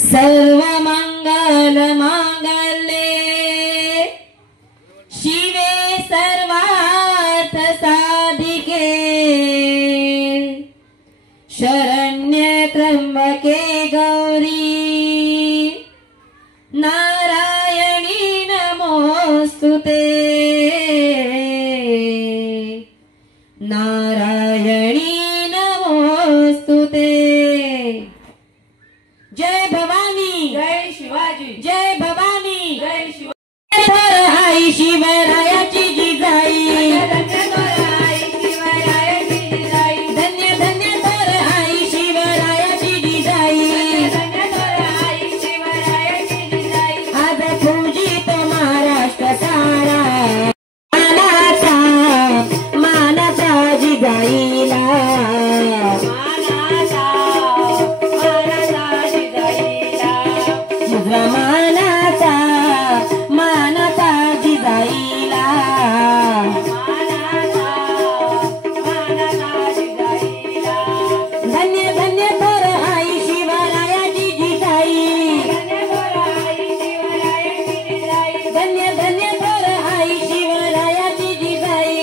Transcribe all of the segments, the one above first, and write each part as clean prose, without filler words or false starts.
सर्व मंगल मांगल्ये शिवे सर्वार्थ साधिके शरण्ये त्र्यंबके गौरी नारायणी नमोस्तुते नारायणी नमोस्तुते। जय भवानी जय शिवाजी जय भवानी जय शिवाजी। आई शिवरायाची जिजाई धन्य थोर आई शिवरायाची जिजाई धन्य धन्य थोर आई शिवरायाची जिजाई धन्य थोर आई शिवरायाची जिजाई। आज पूजित महाराष्ट्र सारा मानाचा जिजाईला मानाचा जिजाईला मुद्रा मानाचा जिजाईला जिजाईला। धन्य धन्य थोर आई शिवरायाची जिजाई धन्य थोर आई शिवरायाची जिजाई धन्य धन्य थोर आई शिवरायाची जिजाई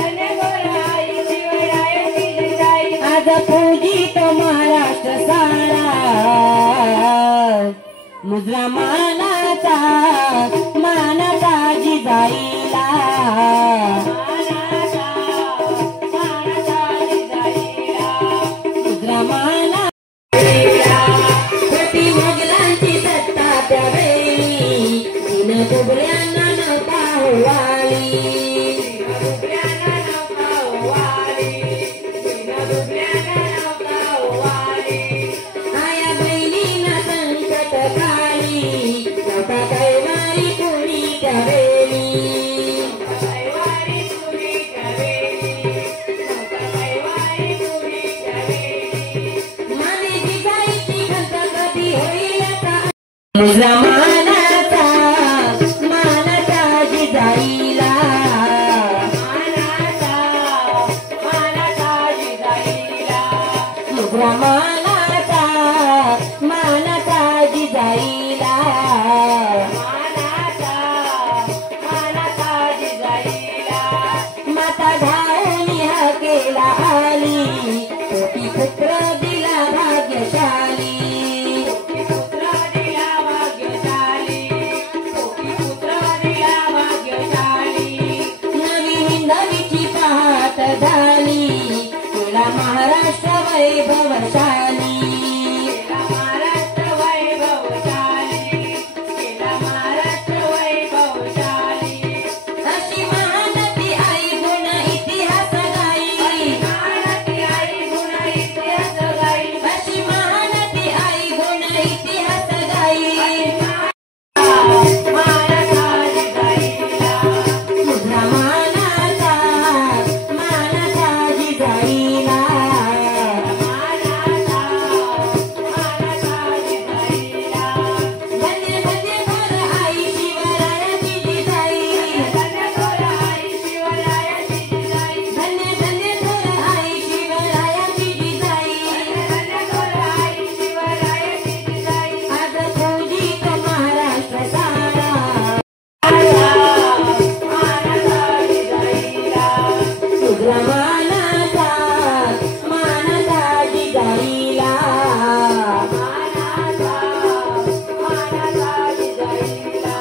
धन्य थोर आई शिवरायाची जिजाई। आज पूजित महाराष्ट्र सारा मुद्रा मानाचा जिजाईला मानाचा जिजाईला मुद्रा माना कोटी मोगलांची सत्ता त्यावेळी तीन दुबळ्यांना नव्हता होवाली रुपयाला नव्हता वाली रुपयाला नव्हता वाली। आया बहिणींना संकट काळी नव्हता कैवारी कोणी त्यावेळी कैवारी तुरी कवेली नव्हता कैवारी तुरी कवेली। माने जिजाईची घंटा कधी होईल का मुद्रा मानाचा जिजाईला मानाचा जिजाईला मुद्रा मानाचा जिजाईला मानाचा जिजाईला। माता धावून हा केला आली कोटी पुत्र दिला भाग्यशाली पुत्र दिला भाग्यशाली पुत्र दिला भाग्यशाली। नवी हिंदवीची पहाट झाली तुला महाराष्ट्र वैभवशाली केला महाराष्ट्र वैभवशाली केला महाराष्ट्र वैभवशाली। अशी महानती आई गुण इतिहास गाई महानती आई गुण इतिहास गाई अशी महानती आई गुण इतिहास गाई मानाचा जिजाईला मुद्रा मानाचा जिजाईला मानाचा जिजाईला। धन्य धन्य थोर आई शिवरायाची जिजाई धन्य थोर आई शिवरायाची जिजाई धन्य धन्य थोर आई शिवरायाची जिजाई धन्य थोर आई शिवरायाची जिजाई। आज पूजित महाराष्ट्र सारा मानाचा जिजाईला मुद्रा मानाचा जिजाईला मानाचा जिजाईला।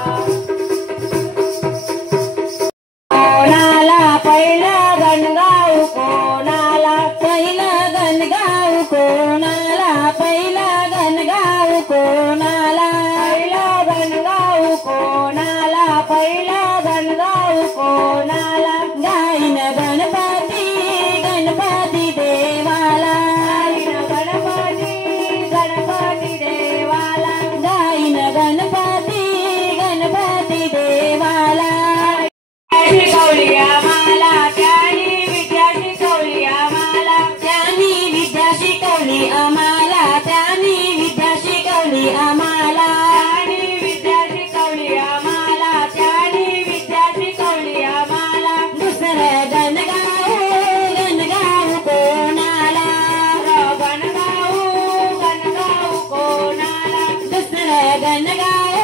कोणाला पहिला गणगाव कोणाला पहिला गणगाव कोणाला पहिला गणगाव कोणाला पहिला गणगाव कोणाला पहिला गणगाव कोणाला गाईन गणपती गणपती देवाला गाईन गणपती देवाला गाईन गणपती देवाला शिकवली आम्हाला त्यानी विद्या शिकवली आम्हाला त्यांनी विद्या शिकवली आम्हाला त्यांनी विद्या शिकवली आम्हाला त्यानी विद्या शिकवली आम्हाला त्यानी विद्या शिकवली आम्हाला। दुसरं गणगाव कोणाला गणगाऊ कोण गणगाऊ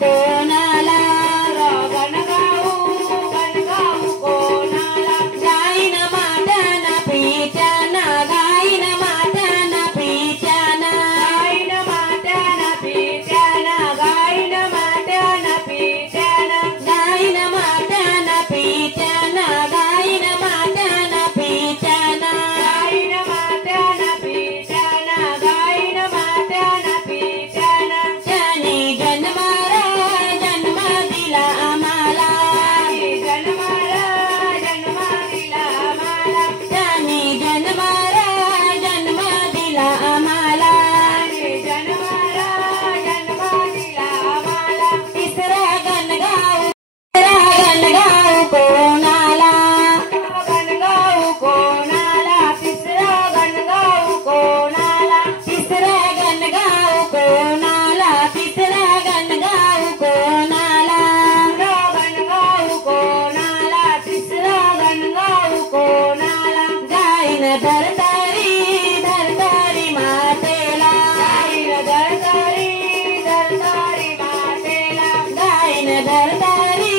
कोणाला गणगाऊ कोणाला गाईन माताना पित्याना गाईन माताना पित्याना गाईन मात्याना पित्याना गाईन मात्याना पित्याना गाईन माताना पित्याना गाईन माताना पित्याना गाईन मात्याना पित्याना गाईन मात्याना पित्याना त्याने जन्म दिला आम्हाला जन्म दिला आम्हाला त्याने जन्म दिला आम्हाला जन्म दिला आम्हाला तिसरा गणगाऊ कोणाला गणगाऊ कोणाला तिसरा गणगाऊ कोणाला तिसरा गणगाऊ कोणाला तिसरा गणगाऊ कोणाला गणगाऊ कोणाला तिसरा गणगाऊ कोणाला गाईन धरतारी मातेला गाईन धरतारी मातेला गाईन धरतारी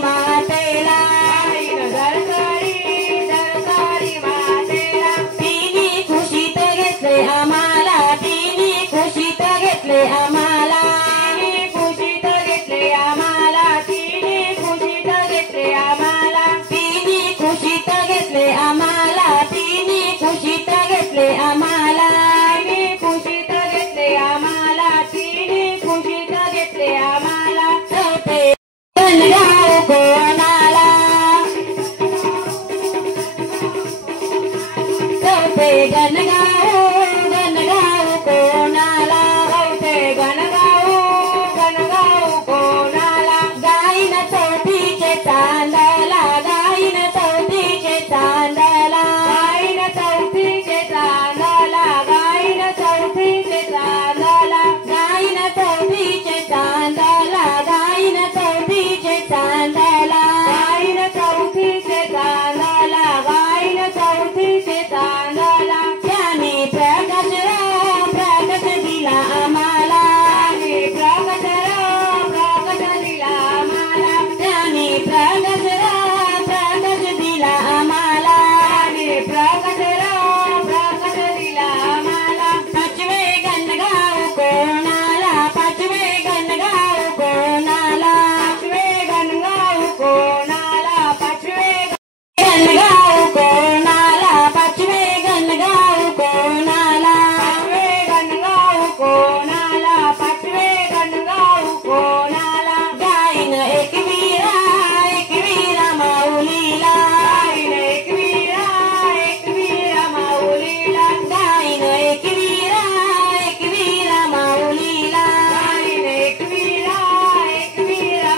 मातेला गाईन धरतारी मातेला तिने खुशीत घेतले आम्हाला तिने खुशीत घेतले आम्हाला तिने खुशीत घेतले आम्हाला तिने खुशीत घेतले आम्हाला तिने खुशीत घेतले आम्हाला तिने खुशीत घेतले आम्हाला तिने खुशीत घेतले आम्हाला तिने खुशीत घेतले आम्हाला चौथे गणगाऊ कोणाला चौथे गणगाऊ कोणाला चौथे गणगाऊ कोणाला गाईन चौथीचे चांदला गाईन चौथीचे चांदला गाईन चौथीचे चांदला गाईन चौथीचे चांदला गाईन चौथीचे चांदला गाईन चौथीचे चांदला गाईन चौथीचे चांदला गाईन चौथीचे चांदला त्याने प्रकाश दिला आम्हाला प्रकट दिला आम्हाला त्याने प्रकाश दिला आम्हाला प्रकट दिला आम्हाला पाचवे गणगाऊ कोणाला पाचवे गणगाऊ कोणाला पाचवे गणगाऊ कोणाला पाचवे गणगाऊ कोणाला पाचवे गणगाऊ कोणाला पाचवे गणगाऊ कोणाला पाचवे गणगाऊ कोणाला गाईन एकवीरा माऊलीला गाईन एकवीरा माऊलीला गाईन एकवीरा माऊलीला गाईन एकवीरा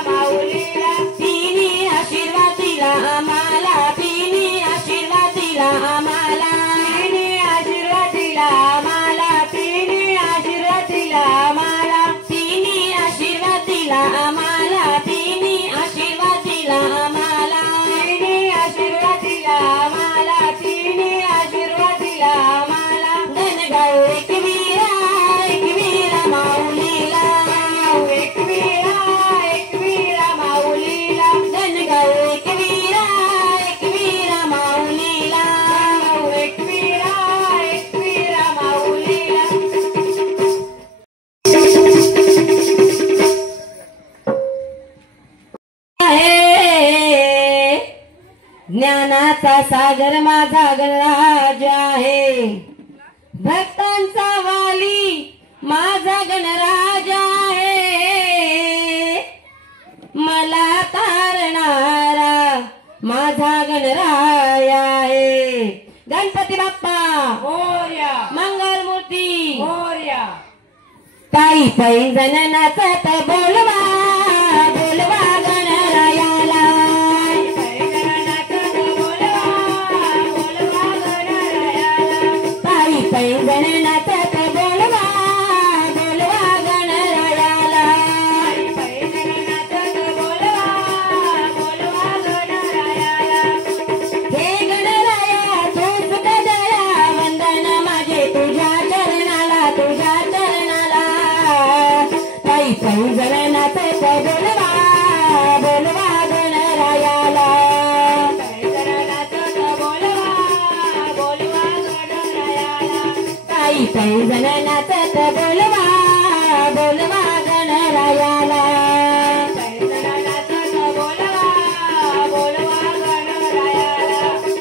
माऊलीला तिने आशीर्वाद दिला आम्हाला तिने आशीर्वाद दिला आम्हाला तिने आशीर्वाद दिला आम्हाला तिने आशीर्वाद दिला आम्हाला तिने आशीर्वाद दिला आम्हाला तिने आशीर्वाद दिला आम्हाला तिने आशीर्वाद दिला आम्हाला तिने आशीर्वाद दिला आम्हाला गणगाऊ एकवीरा माऊलीला एकवीरा माऊलीला गणगाऊ एकवीरा माऊलीला एकवीरा माऊलीला आहे ज्ञानाचा सागर माझा गणराज आहे भक्तांचा वाली माझा गणराज आहे मला तारणारा माझा गणराय आहे गणपती बाप्पा मोरया मंगलमूर्ती मोरया ताई पैंजण नाचत बोलवा बोलवा गणरायाला ताई पैंजण नाचत बोलवा बोलवा गणरायाला हे गणराया तू सुख दया वंदन माझे तुझ्या चरणाला पैंजण नाचत बोलवा बोलवा गणरायाला ताई पैंजण नाचत बोलवा बोलवा गणरायाला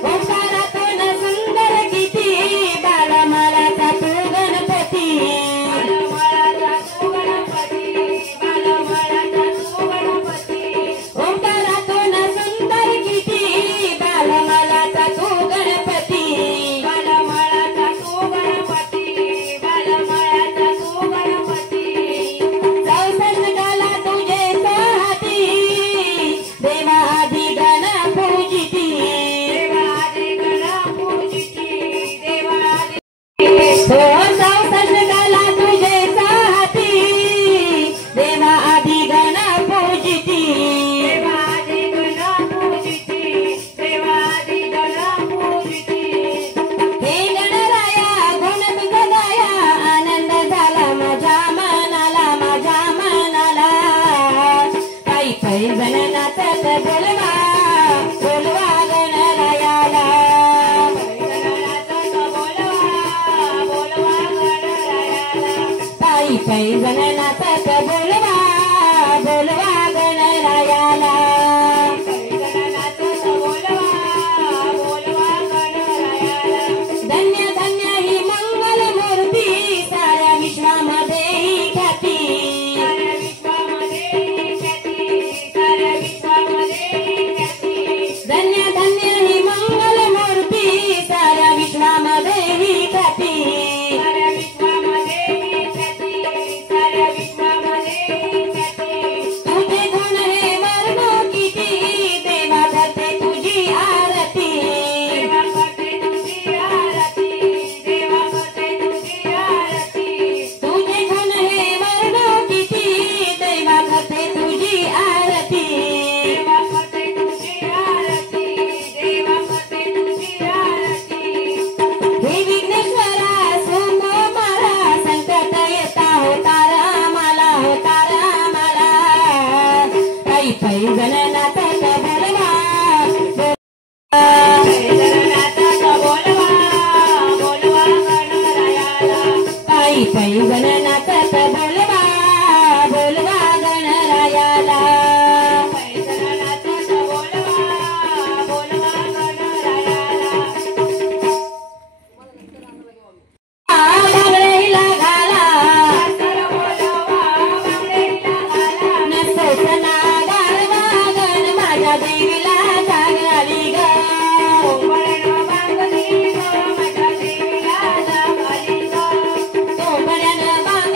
ओंकारातून सुंदर किती बालमालाचा तू गणपती ओंकारातून सुंदर किती बालमालाचा तू गणपती चौसष्टाला तुझे हाती देवा आदि गण पूजिती हो चौसष्टाला तुझे हाती देवा आदि गण पूजिती हे गणराया गुण तुझ गाया आनंद झाला माझ्या मनाला ताई पैंजण नाचत बोलवा बोलवा गणरायाला ताई पैंजण नाचत बोलवा बोलवा गणरायाला धन्य धन्य ही मंगल मूर्ती साऱ्या विश्वामध्ये ही ख्याती धन्य धन्य ही मंगल मूर्ती साऱ्या विश्वामध्ये ही ख्याती तुझे गुण हे वर्णो किती देवा करते तुझी आरती तुझे गुण हे वर्णो किती देवा करते तुझी आरती हे विघ्नेश्वरा सुकुमारा संकट येता होता रामाला ताई पैंजण नाचत बोलवा ताई पैंजण नाचत बोलवा बोलवा गणरायाला बांगडीला घाला नसोसना गारवा गण माझ्या देवीला जागराली ग तोंबड्यानं बांगडी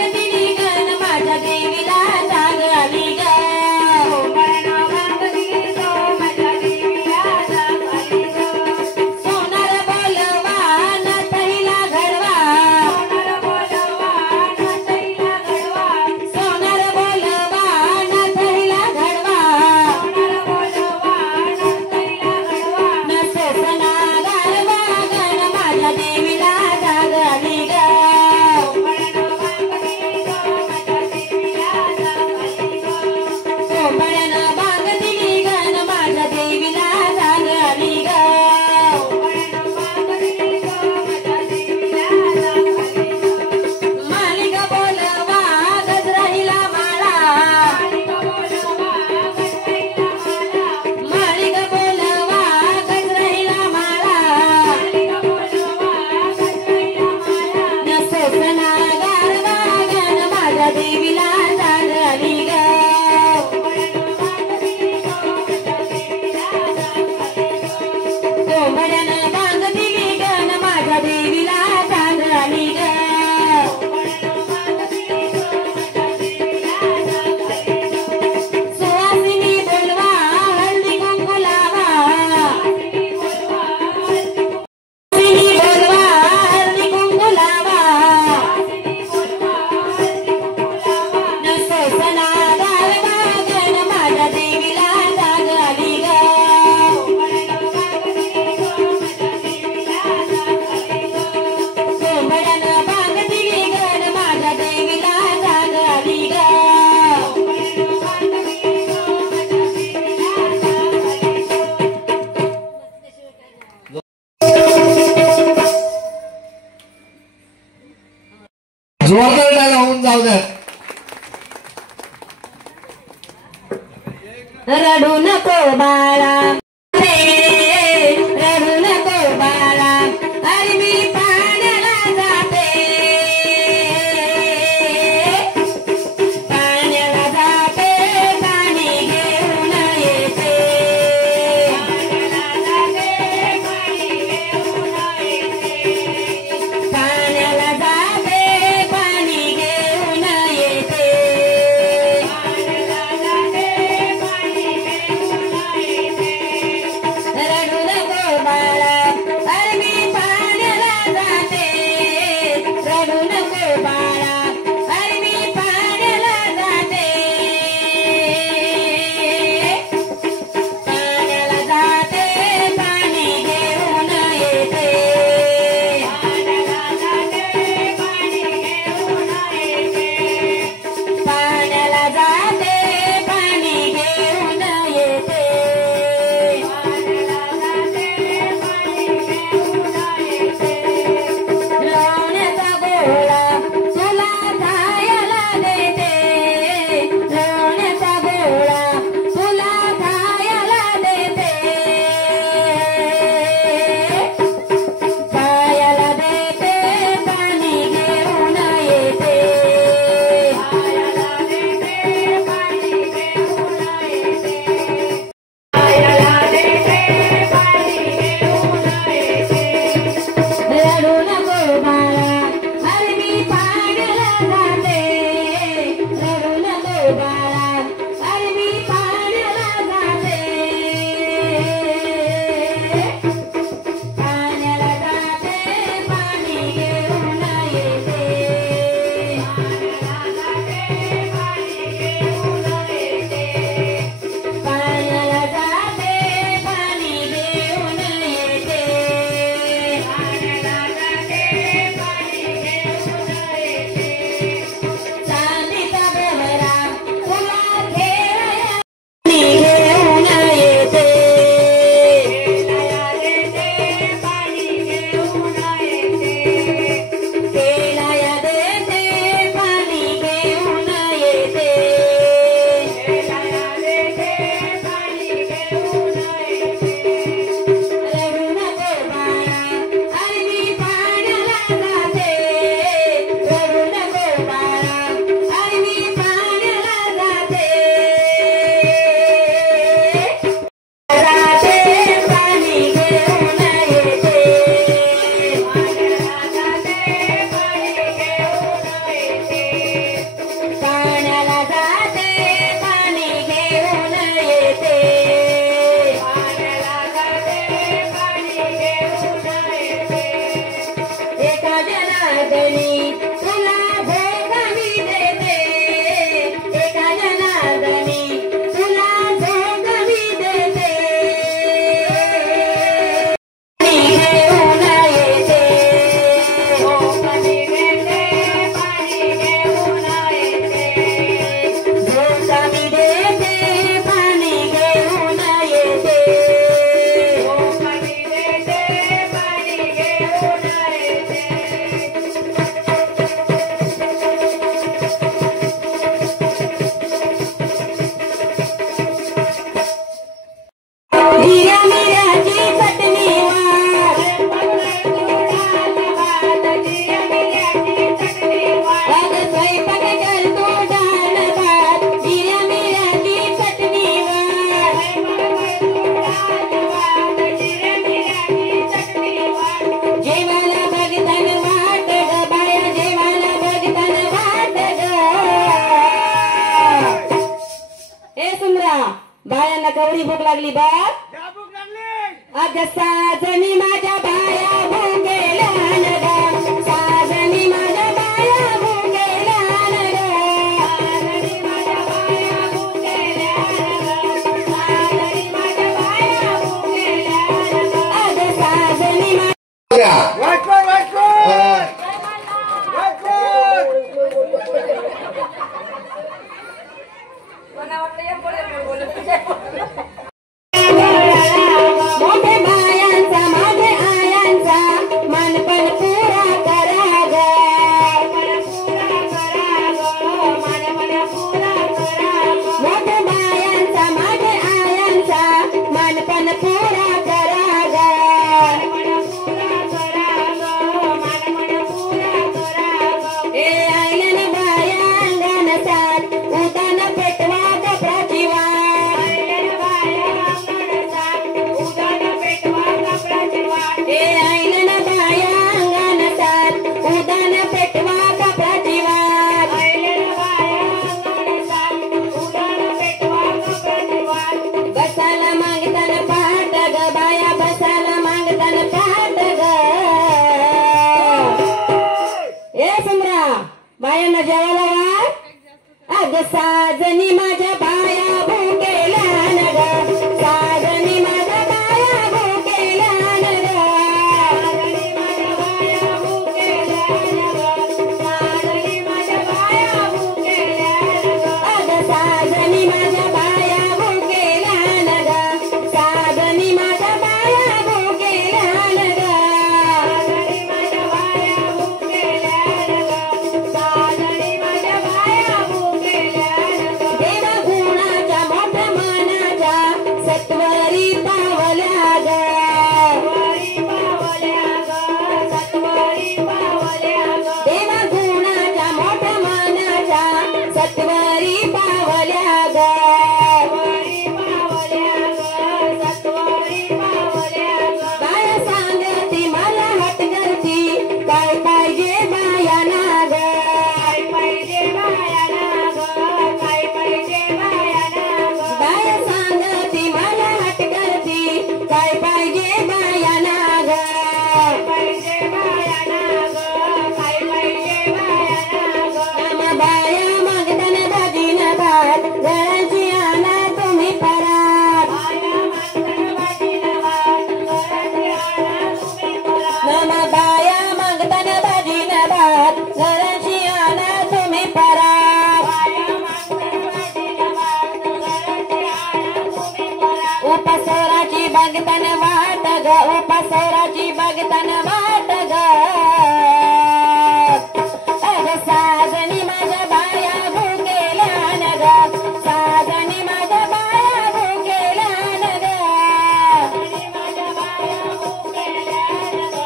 जोरदार टाळ्या होऊन जाऊ द्या. रडू नको बाळा रडू नको बाळा अरे मी पाण्याला जाते पाण्याला जाते पाणी घेऊन येते पाण्याला जाते पाणी घेऊन येते रडू नको बाळा अरे मी पाण्याला जाते रडू नको बाळा अरे मी पाण्याला जाते पाण्याला जाते पाणी घेऊन येते पाण्याला जाते पाणी घेऊन येते लोण्याचा गोळा तुला खायला देते लोण्याचा गोळा तुला खायला देते खायला देते पाणी घेऊन येते रडू नको बाळा अरे मी पाण्याला जाते रडू नको बाळा अरे मी पाण्याला जाते पाण्याला जाते पाणी घेऊन येते पाण्याला जाते पाणी घेऊन येते चांदीचा बेवरा तुला खेळायला घेऊन येते खेळाया देते पाणी घेऊन येते रडू नको बाळा अरे मी पाण्याला जाते रडू नको बाळा अरे मी पाण्याला जाते जाते पाणी घेऊन येते पाण्याला जाते पाणी घेऊन येते एका जनार्दनी तुला भोग मी देते एका जनार्दनी तुला भोग मी देते पाणी घेऊन येते भोग मी देते पाणी घेऊन येते भोग मी देते पाणी घेऊन येते भोग मी देते पाणी घेऊन येते जिऱ्या मिऱ्याची चटणी अगं स्वयंपाक करतो डाळ भात जिऱ्या मिऱ्याची चटणी जेवायला बघतान वाट ग बाया जेवायला बघतान वाट ग ए सुमरा बायांना कवडी भूक लागली बघ अगं साजनी माझ्या बाया भुंगेल्या न ग साजनी माझ्या बाया भुंगेल्या न ग साजनी माझ्या बाया भुंगेल्या न ग साजनी माझ्या बाया भुंगेल्या न ग अगं साजनी द्या. मोठे बायांचा माझे आयांचा बायांना जेवायला वाढ. अग साजनी माझ्या बाया भुकेल्या न ग, साजनी माझ्या बाया भुकेल्या न ग, साजनी माझ्या बाया भुकेल्या न ग, साजनी माझ्या बाया भुकेल्या न ग. अग साजनी माझ्या बाया भुकेल्या न ग, साजनी माझ्या बाया भुकेल्या न ग, साजनी माझ्या बाया भुकेल्या न ग, साजनी माझ्या बाया भुकेल्या न ग. देवा गुणाच्या मोठ्या मनाच्या सत्वरी पावल्या ग, सत्वरी पावल्या ग, सत्वरी पावल्या ग. देवा गुणाच्या मोठ्या मनाच्या सत्वरी पावल्या ग, सत्वरी पावल्या ग, सत्वरी पावल्या ग. बाया सांगती मला हटगरती काय पाहिजे बायाना ग, काय पाहिजे बायाना ग, काय पाहिजे बायाना ग. बाया सांगती मला हटगरती काय पाहिजे बायाना ग, काय पाहिजे बायाना ग, काय पाहिजे बायाना ग. आम्हा बाया मागताना दाजीनं भात घरांची आणा तुम्ही परात, बाया मागताना दाजीनं भात घरांची आणा तुम्ही परात. आम्हा बाया मागताना दाजीनं भात घरांची आणा तुम्ही परात, बाया मागताना दाजीनं भात घरांची आणा तुम्ही परात. उपासोराची बघताना वाट ग, उपासोराची बघताना वाट ग. अग साजनी माझ्या बाया भुकेल्या न ग, साजनी माझ्या बाया भुकेल्या न ग, साजनी माझ्या बाया भुकेल्या न ग,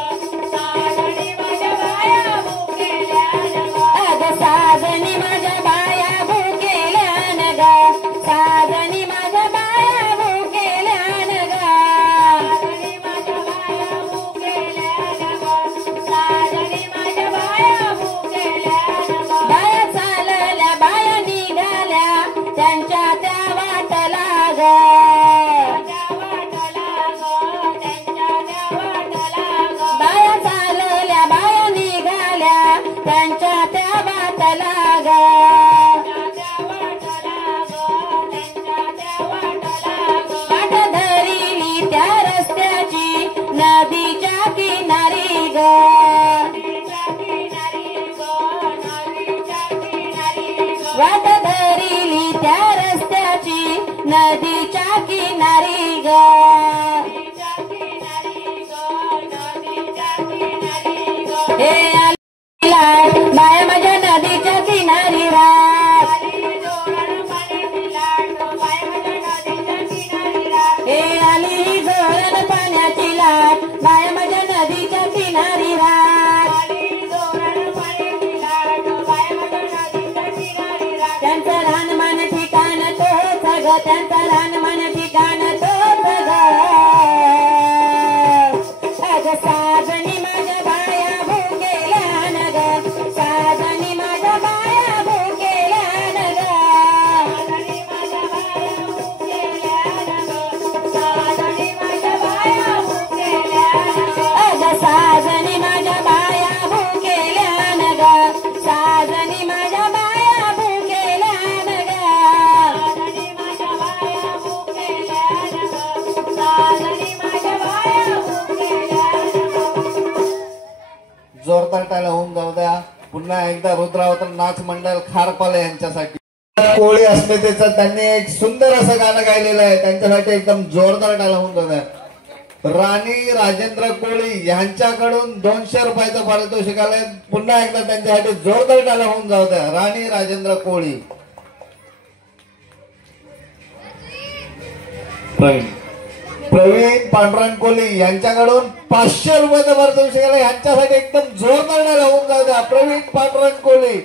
साजनी माझ्या बाया भुकेल्या न ग. अग साजनी माझ्या बाया भुकेल्या न ग, साजनी माझ्या बाया भुकेल्या न ग, साजनी माझ्या बाया भुकेल्या न ग, साजनी माझ्या बाया भुकेल्या न ग. बाया चालल्या बाया निघाल्या त्यांच्या त्या वाटला ग, त्या वाटला ग, त्यांच्या त्या वाटला ग. बाया चालल्या बाया निघाल्या त्यांच्या त्या वाटला ग, त्या वाटला ग, त्यांच्या त्या वाटला ग. वाट धरिली त्या रस्त्याची नदीच्या किनारी ग, नदीच्या किनारी ग, नदीच्या किनारी ग. वाट धरिली त्या रस्त्याची नदीच्या किनारी ग, नदीच्या किनारी ग, नदीच्या किनारी ग. हे आली लाट बाया माझ्या नदीच्या किनारी रात, आली जोरानं पाण्याची लाट बाया माझ्या नदीच्या किनारी रात. हे आली जोरानं पाण्याची लाट बाया माझ्या नदीच्या किनारी रात, आली जोरानं पाण्याची लाट बाया माझ्या नदीच्या किनारी रात. त्यांचं रानमान ठिकाण तोच ग, त्यांचं रानमान ठिकाण तोच ग. अग साजनी माझ्या बाया भुकेल्या न ग, साजनी माझ्या बाया भुकेल्या न ग, साजनी माझ्या बाया भुकेल्या न ग, साजनी माझ्या बाया भुकेल्या न ग. अग साजनी माझ्या बाया भुकेल्या न ग, साजनी माझ्या बाया भुकेल्या न ग, साजनी माझ्या बाया भुकेल्या न ग, साजनी माझ्या बाया भुकेल्या न ग. जोरदार टाळ्या होऊन जाऊ द्या. पुन्हा एकदा रुद्रावतर नाच मंडळ खारपाले यांच्यासाठी कोळी अस्मितेचं त्यांनी एक सुंदर असं गाणं गायलेलं आहे, त्यांच्यासाठी एकदम जोरदार टाळ्या होऊन जाऊ द्या. राणी राजेंद्र कोळी यांच्याकडून 200 रुपयाचं पारितोषिक आलंय. पुन्हा एकदा त्यांच्यासाठी जोरदार टाळ्या होऊन जाऊ द्या. राणी राजेंद्र कोळी. प्रवीण पांडुरंग कोहली यांच्याकडून 500 रुपयाचं पारितोषिक आलंय. यांच्यासाठी एकदम जोरदार टाळ्या होऊन जाऊ द्या. प्रवीण पांडुरंग कोहली.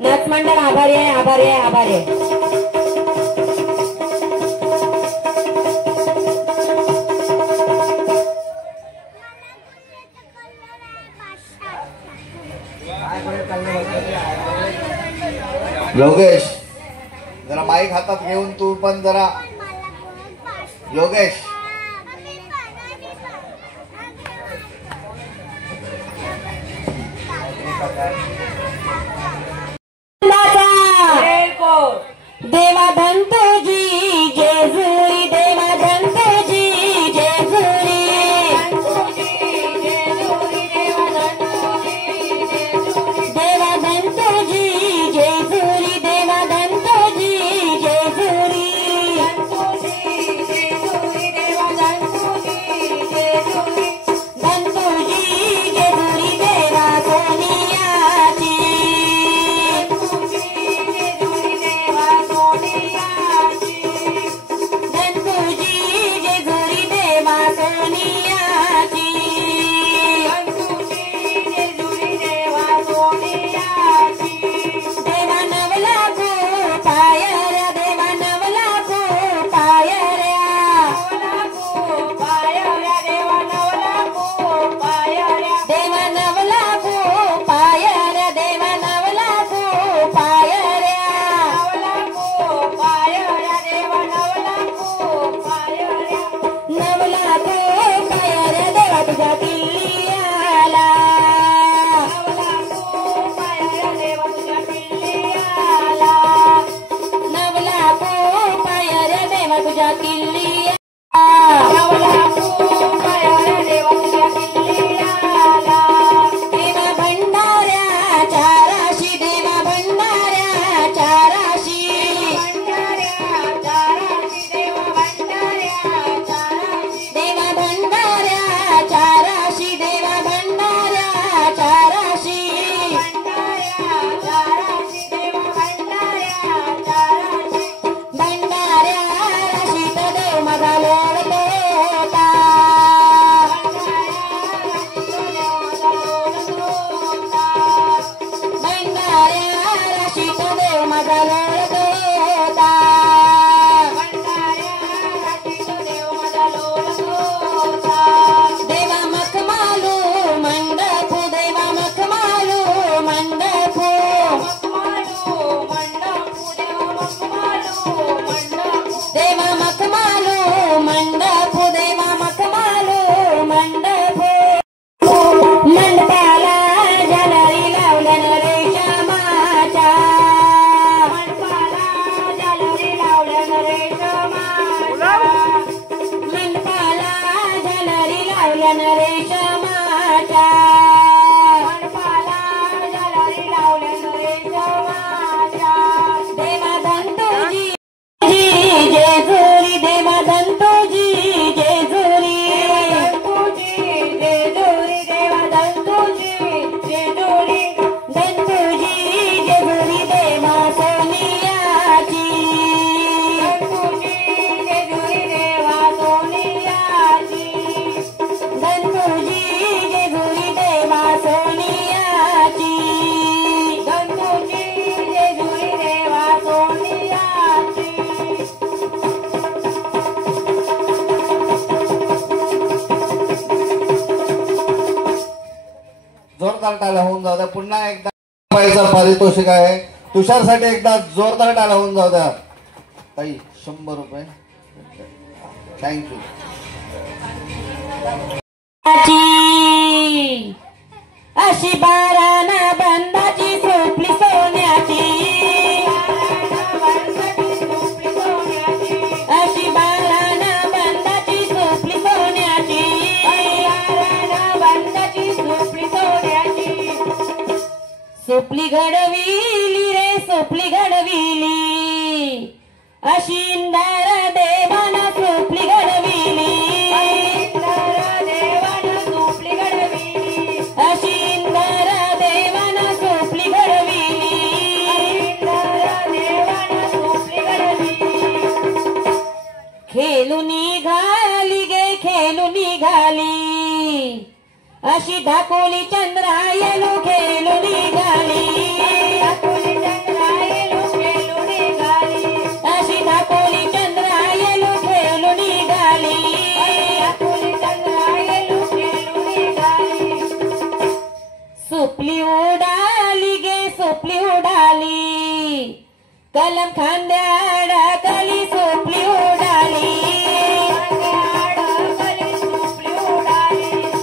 नाच मंडळ आभारी आहे, आभारी आहे, आभारी आहे. योगेश जरा माईक हातात घेऊन तू पण जरा. योगेश देवा धंतोजी जेजुरी देवा धंतोजी जेजुरी देवा धंतोजी जेजुरी देवा धंतोजी जेजुरी धंतोजी जेजुरी देवा सोनियाची जोरदार टाळ्या होऊन जाऊ द्या. पुन्हा एकदा पारितोषिक आहे. तुषारसाठी एकदा जोरदार टाळ्या होऊन जाऊ द्या. ताई 100 रुपये. थँक्यू. अशी बाराना बंदाची सोपली सोन्याची अशी बाराना बंदाची सोपली सोन्याची सोपली घडविली रे सोपली घडविली अशी इंदार देवाना सोपली घडविली अशी इंदार देवाना सोपली घडविली खेळून निघाली गे खेळून निघाली अशी धाकोली चंद्रायलू खेळून निघाली अशी धाकोली चंद्रायलू खेळून निघाली सुपली उडाली गे सुपली उडाली कलम खांद्याडा कली सुपली उडाली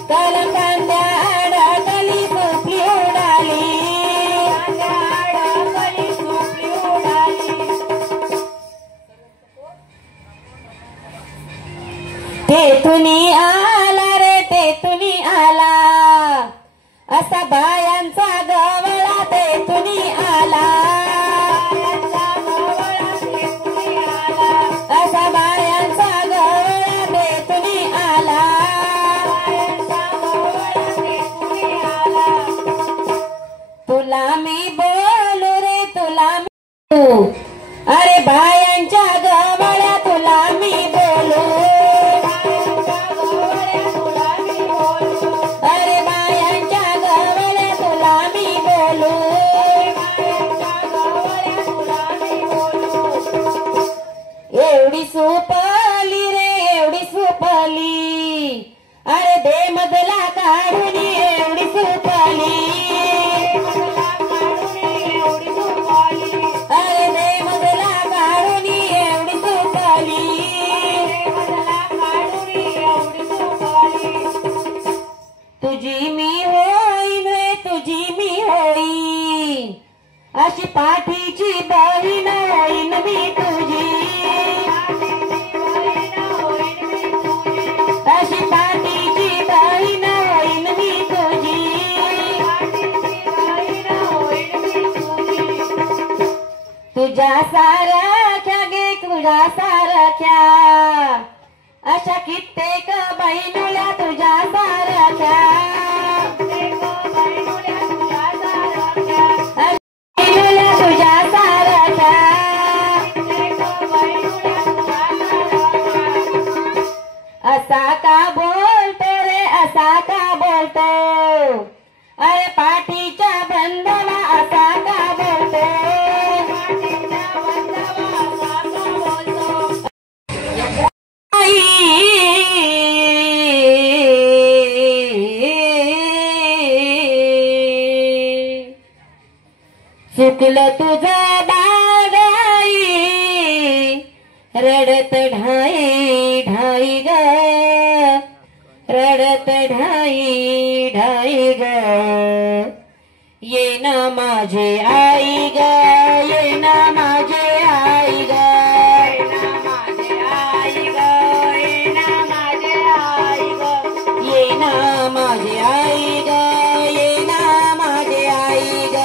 कलम खांद्याडा कली सुपली उडाली असा बायांचा गवळा तेथुनी आला असा बायांचा गवळा तेथुनी आला तुला मी बोलू रे तुला मी अरे बायांच्या गवळ्या तुला मी बोलू अरे बायांच्या गवळ्या तुला मी बोलू एवढी सुपली रे एवढी सुपली अरे दे मधला काढून एवढी सुपली अरे दे मधला काढून एवढी सुपली तुझी मी होईन रे तुझी मी होईन अशी पाठीची बहीण होईन मी तुझी अशी पाठीची बहीण होईन मी तुझी तुझ्या सारख्या गे तुझ्या सारख्या अशा कित्येक बहिणुल्या तुझ्या सारख्या बहिणुल्या तुझ्या सारख्या असा का बोलतो रे असा का बोलतो अरे पाठीच्या बंधाला असा का बोलतो चुकलं तुझं बागाई रडत ढाई ढाई ग रडत ढाई ढाई ग ये ना माझे आई ग ये ना माझे आई ग ये ना माझे आई ग ये ना माझे आई ग ये ना माझे आई ग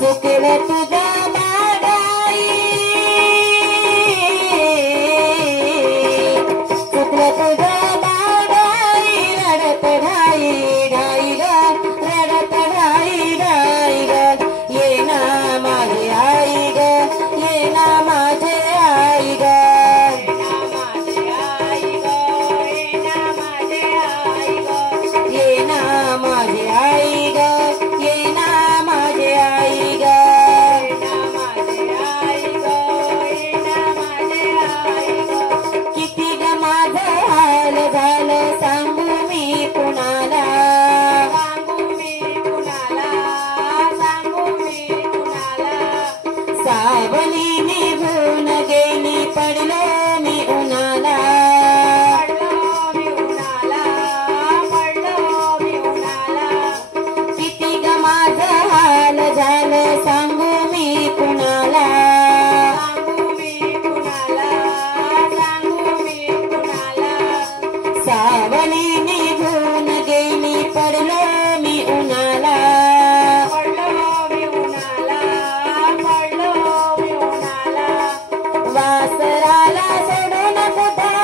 चुकलं तुझं बागाई चुकलं तुझं बागाई रडत ढाई ढाई ग रडत ढाई ढाई ग ये ना माझे आई ग ये ना माझे आई ग ये ना माझे आई ग ये ना माझे आई ग किती ग माझं हाल झालं सांगू मी कुणाला सावली निघून गेली पडलो मी उन्हाला किती ग माझं हाल झालं सांगू मी कुणाला सावली निघून गेली पडलो मी उन्हाला वासराला सोडून कुठं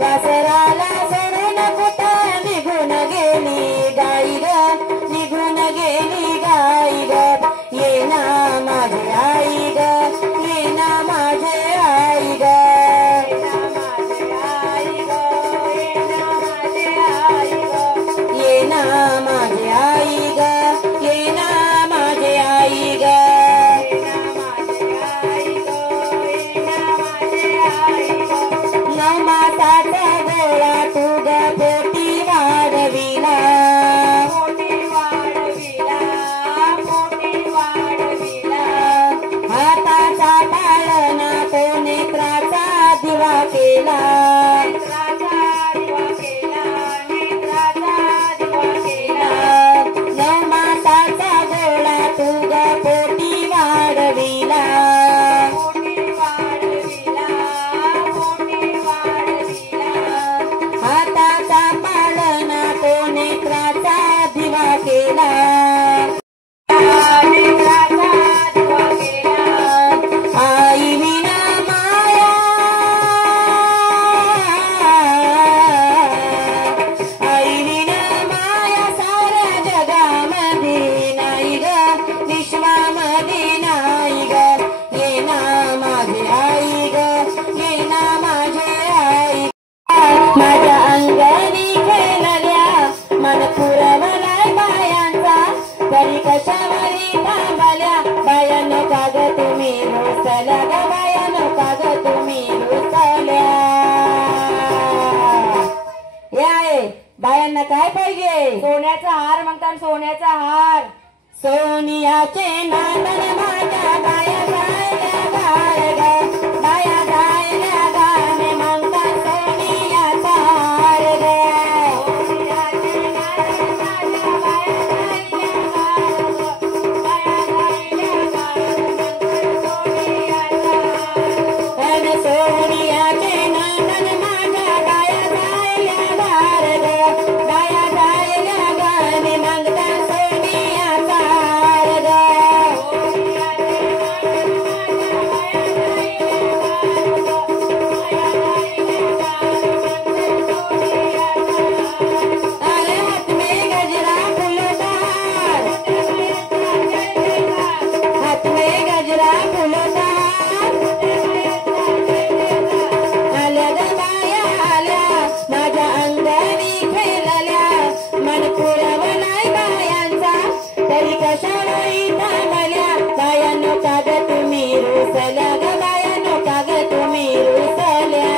वासराला सोडून कुठं निघून गेली गाई ग निघून गेली गाई ग ये ना माझे आई ग ये ना माझे आई ग ये ना माझे आई ग ये ना माझे आई ग नऊ मासाचा गोळा तू ग पोटी वाढविला हाताचा पाळणा तो नेत्राचा दिवा केला नऊ मासाचा गोळा तू ग पोटी वाढविला बायांना काय पाहिजे? सोन्याचा हार म्हणतात, सोन्याचा हार. सोनियाचे नांदन माझ्या बाया जायल्या गार ग, बाया जायल्या गाणे म्हणतात सोनियाचा हार ग. सोन्याचे नांदन माझ्या बाया जायल्या गार ग, बाया जायल्या गार म्हणतात सोन्याचा हार. अन सोनियाचे नांदन माझ्या बाया जायल्या गार ग, बाया जायल्या गाणे म्हणतात सोनियाचा हार ग. अरे हाथ में गजरा फुलदार, हाथ में गजरा फुलदार, आल्या ग बाया आल्या माझ्या अंगानी खेळल्या, मन पुरवलाय बायांचा तरी कशाला इथं गल्या. बायानो का ग तुम्ही रुसल्या ग, बायानो का ग तुम्ही रुसल्या.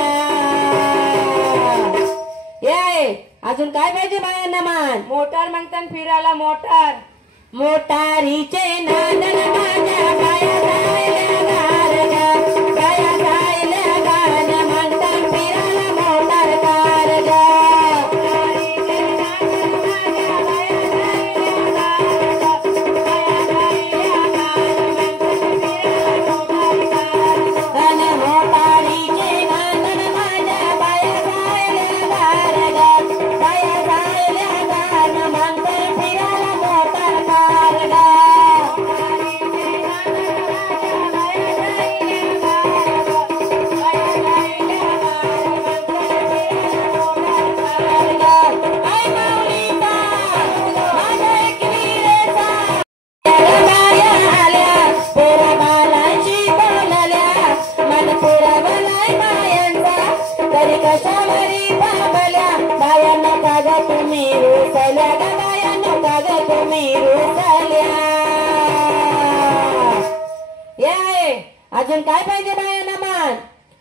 ये अजून काय पाहिजे बायांना? मान मोटार म्हणतात फिरायला मोटार. मोटारीचे नांदन माझ्या बाया जायल्या गार ग, बाया जायल्या गाणं म्हणतात फिरायला मोटार कार ग. अन मोटारीचे नांदन माझ्या बाया जायल्या गार ग, बाया जायल्या गाणं म्हणतात फिरायला मोटार कार ग. आई माऊलीचा माझ्या एकविरेचा, बाया आल्या पोराबालांची बोलल्या, मन पुरवलाय बायांचा तरी कशावरी बाबल्या. बायांनो का ग तुम्ही रुसल्या ग, बायांनो का ग तुम्ही रुसल्या. ये अजून काय पाहिजे बायांना? मान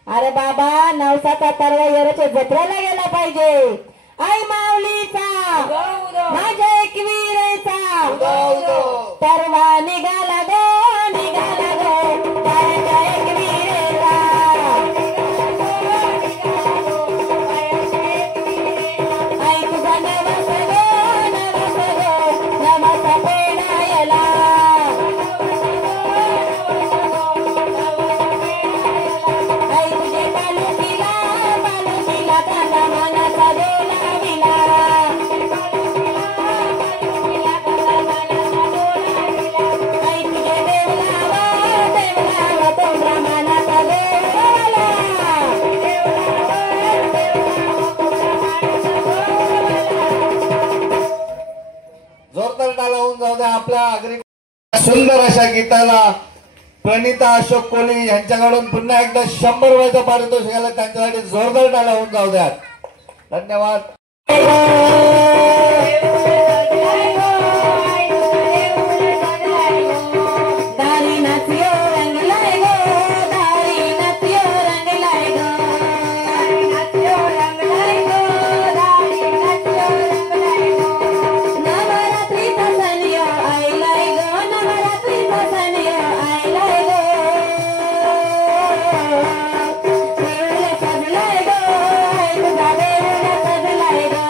अरे बाबा नवसाचा तरवा येरच्या जत्रेला गेला पाहिजे. आई माऊलीचा माझ्या एकविरेचा, तरवा निघाला गो निघाला गो बायांच्या एकविरेचा. आई तुझा नवस गो नवस पेडायला. आई तुझे पालुकीला पालुकीला कांदा मानाचा बोलाविला. आई तुझे देवलावा देवलावा तोंडा मानाचा देवला. जोरदार टाळ्या होऊन जाऊ द्या आपल्या आगरी सुंदर अशा गीताला. प्रणिता अशोक कोहली यांच्याकडून पुन्हा एकदा 100 रुपयाचं पारितोषिक आलं, त्यांच्यासाठी जोरदार टाळ्या होऊन जाऊ द्या. धन्यवाद. दारी नाचियो रंगलाय गो, दारी नाचियो रंगलाय गो, दारी नाचियो रंगलाय गो, दारी नाचियो रंगलाय गो. नवरात्रीचा सण यो आयलाय गो, नवरात्रीचा सण यो आयलाय गो. देऊळ सजलाय गो, आई तुझा देऊळ सजलाय गो.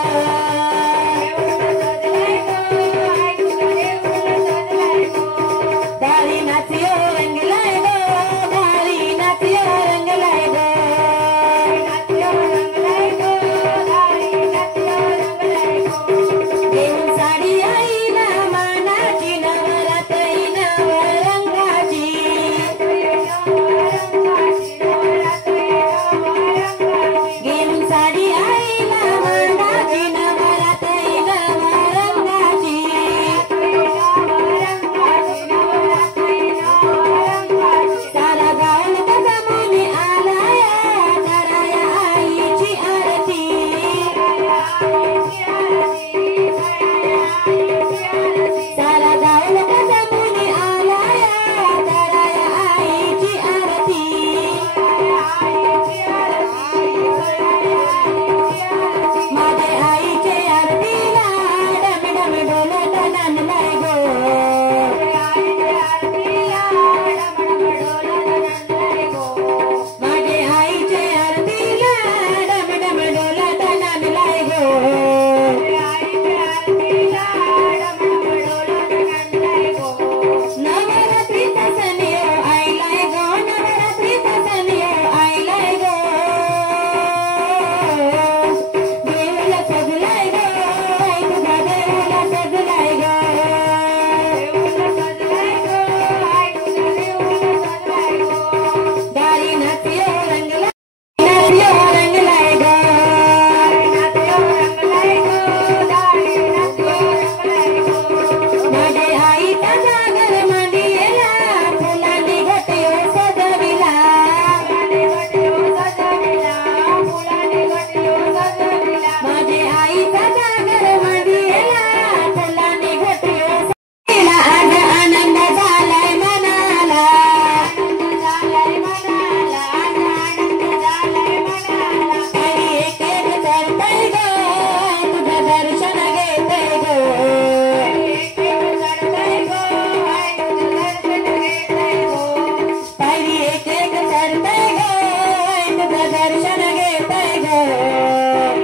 दर्शन घेतय ग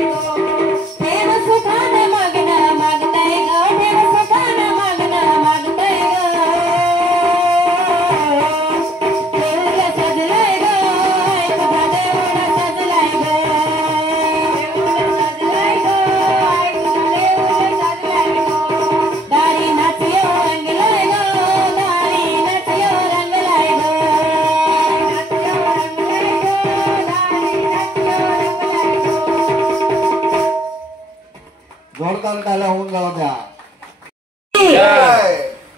देव सुखान मग्न मागतय ग देव सुखान मग्न मागतय ग देऊळ सजलय ग तुझा देऊळ सजलय ग दारी नाचियो रंगलाय ग दारी नाचियो रंगलाय ग जोरदार टाळ्या होऊन जाऊ द्या.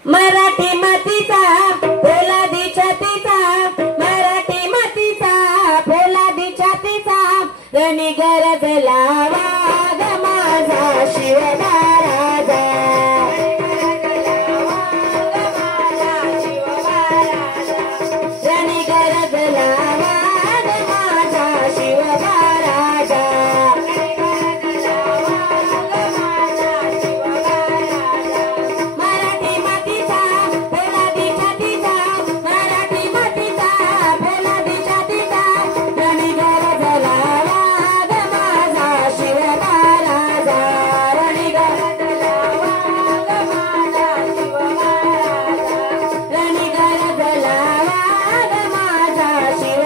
मराठी मातीचा पोलादी छातीचा मराठी मातीचा पोलादी छातीचा रणी गरजला वाघ माझा शिवराजा रणी गरजला वाघ माझा शिवराजा मराठी मातीचा पोलादी छातीचा मराठी मातीचा पोलादी छातीचा रणी गरजला वाघ माझा शिवराजा रणी गरजला वाघ माझा शिवराजा रणी गरजला वाघ माझा शिवराजा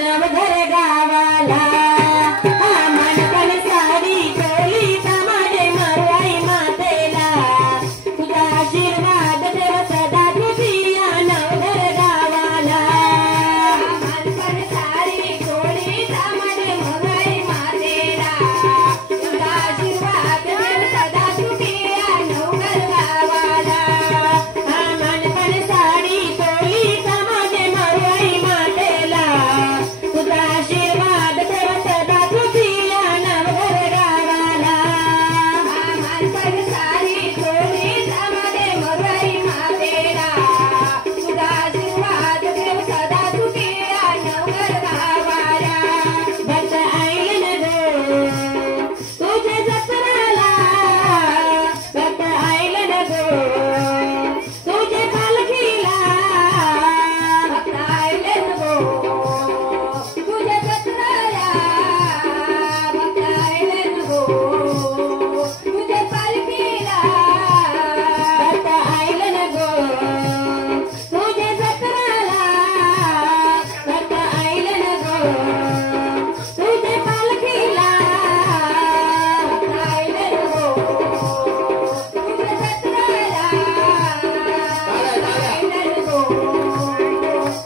नवघर गावाला मानपण साडी चोली माझे मरुई मातेला तुझा आशीर्वाद देव सदा तुझी या नवघर गावाला मानपण साडी चोली माझे मरुई मातेला तुझा आशीर्वाद देव सदा तुझी या नवघर गावाला मानपण साडी चोली माझे मरुई मातेला तुझा आशीर्वाद देव सदा तुझी या नवघर गावाला मानपण साडी चोली माझे मरुई मातेला तुझा आशीर्वाद देव सदा तुझी या नवघर गावाला भक्त आईलन गो तुझे जत्राला भक्त आईलन गो तुझे पालखीला भक्त आईलन गो तुझ्या जत्राला भक्त आईलन गो तुझ्या पालखीला भक्त आईलन गो तुझे जत्राला भक्त आईलन गो तुझे पालखीला आईलन गो तुझ्या जत्राला आईलन गो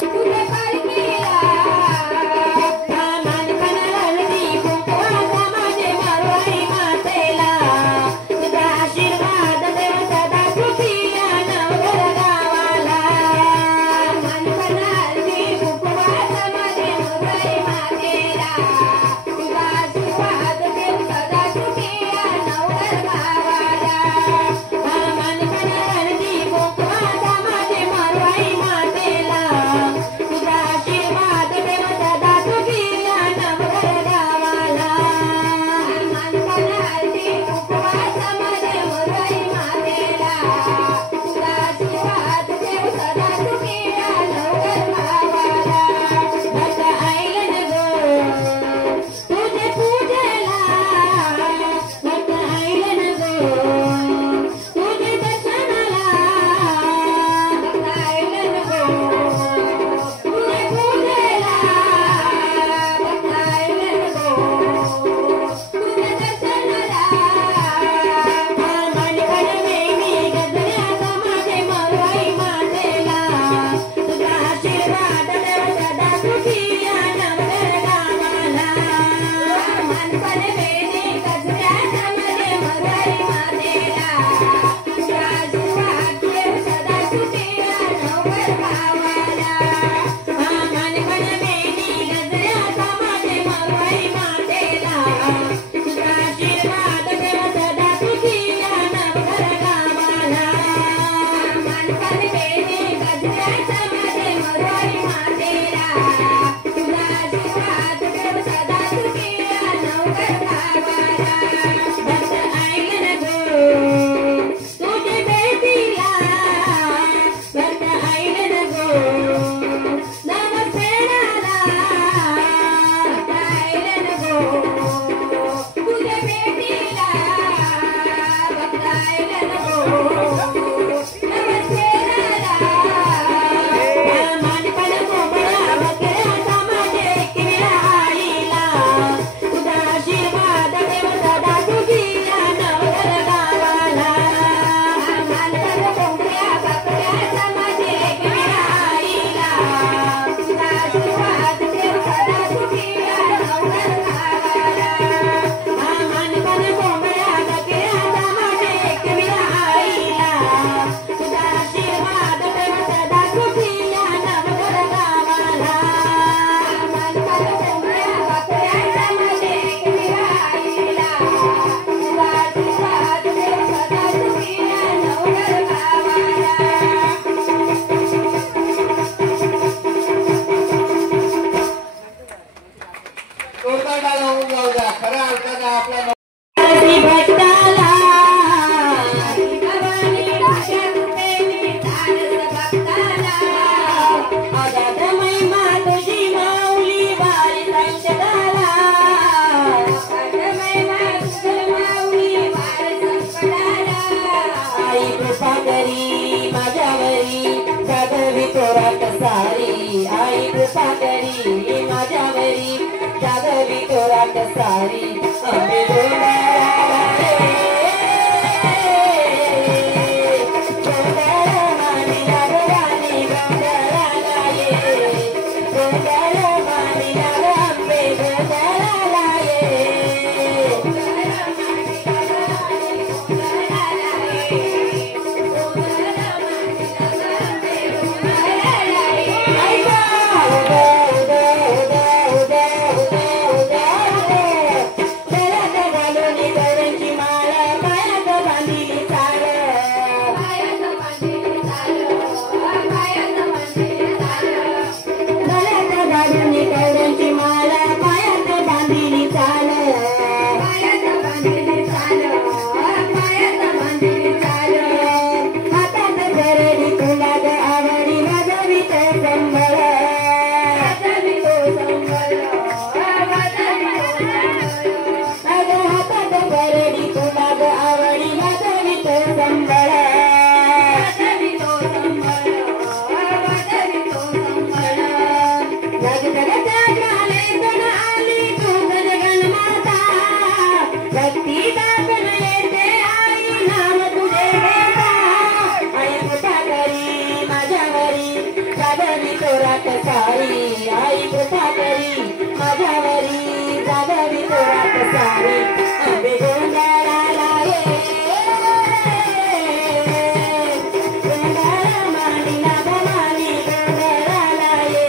तुझ्या पालखीला मानपण हळदी कुंकवाचा माझे मरुई मातेला तुझा आशीर्वाद देव सदा तुझी या नवघर गावाला मानपण हळदी कुंकवाचा माझे मरुई मातेला तुझा आशीर्वाद देव सदा तुझी या नवघर गावाला मानपण हळदी कुंकवाचा माझे मरुई मातेला तुझा आशीर्वाद देव सदा तुझी या नवघर गावाला मानपण हळदी कुंकवाचा माझे मरुई मातेला तुझा आशीर्वाद देव सदा तुझी या नवघर गावाला भक्त आईलन गो तुझे पूजेला भक्त आईलन गो तुझे दर्शनाला भक्त आईलन गो तुझे पूजेला भक्त आईलन गो तुझे दर्शनाला मानपण मेनी गजऱ्याचा माझे मरुई मातेला तुझा आशीर्वाद देव सदा तुझी या नवघर गावाला मानपण वेणी गजऱ्याचा माझे मरुई मातेला तुझा आशीर्वाद देव सदा तुझी या नवघर गावाला मानपण मेनी गजऱ्याचा माझे मरुई मातेला तुझा आशीर्वाद देव सदा तुझी या नवघर गावाला मानपण वेणी गजऱ्याचा माझे मरुई मातेला तुझा आशीर्वाद देव सदा तुझी या नवघर गावाला भक्त आईलन गो तुझे बेटीला भक्त आईलन गो नवसेनाला भक्त आईलन गो तुझ्या बेटीला भक्त आईलन गो नवसेनाला मानपण कोंबड्या बकऱ्याचा माझे एकविरा आईला तुझा आशीर्वाद देव सदा तुझी या नवघर गावाला मानपण कोंबड्या बकऱ्याचा माझे एकविरा आईला तुझा आशीर्वाद देव सदा तुझी या नवघर गावाला मानपण कोंबड्या बकऱ्याचा माझे एकविरा आईला तुझा आशीर्वाद देव सदा तुझी या नवघर गावाला मानपण कोंबड्या बकऱ्याचा माझे एकविरा आईला तुझा आशीर्वाद देव सदा तुझी या नवघर गावाला जोरदार टाळ्या होऊन जाऊ द्या खऱ्या अर्थानं आपल्या हरी भक्ताला भवानी डाक्यात उभेली धाडस भक्ताला अगाध महिमा तुझी माऊली वारी संकटाला पाठमय मागुर माऊली वार संकटाला आई कृपा करी माझ्यावरी साधवी तोरात सारी आई कृपा कृपा करी माझ्यावरी जागवी तोरात सारी आंबे गोंधळाला रे गोंधळ मानिला भवानी गोंधळाला ये गोंधळ मानिला आंबे गोंधळाला ये सारी आई कृपा करी माझ्यावरी जागवी तोरात सारी आंबे गोंधळाला ये गोंधळ मानिला भवानी गोंधळाला ये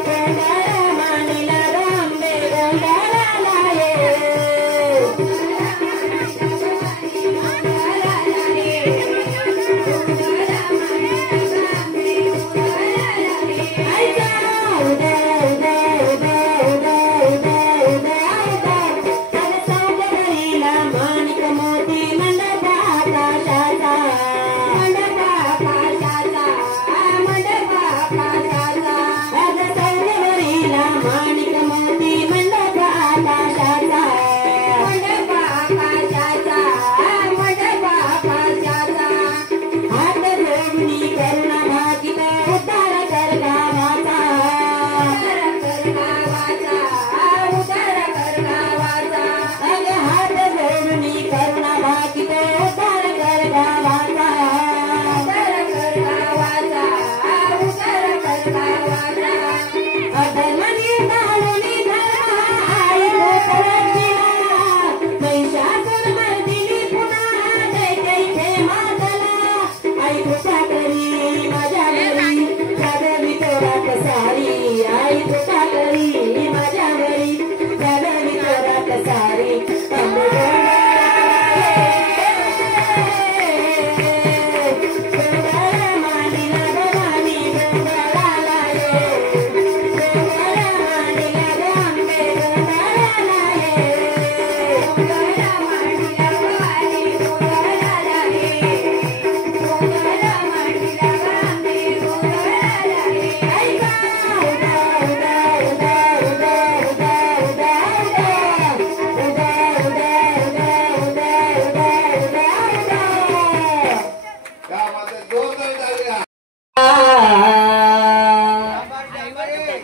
गोंधळ मानिला आंबे गोंधळाला ये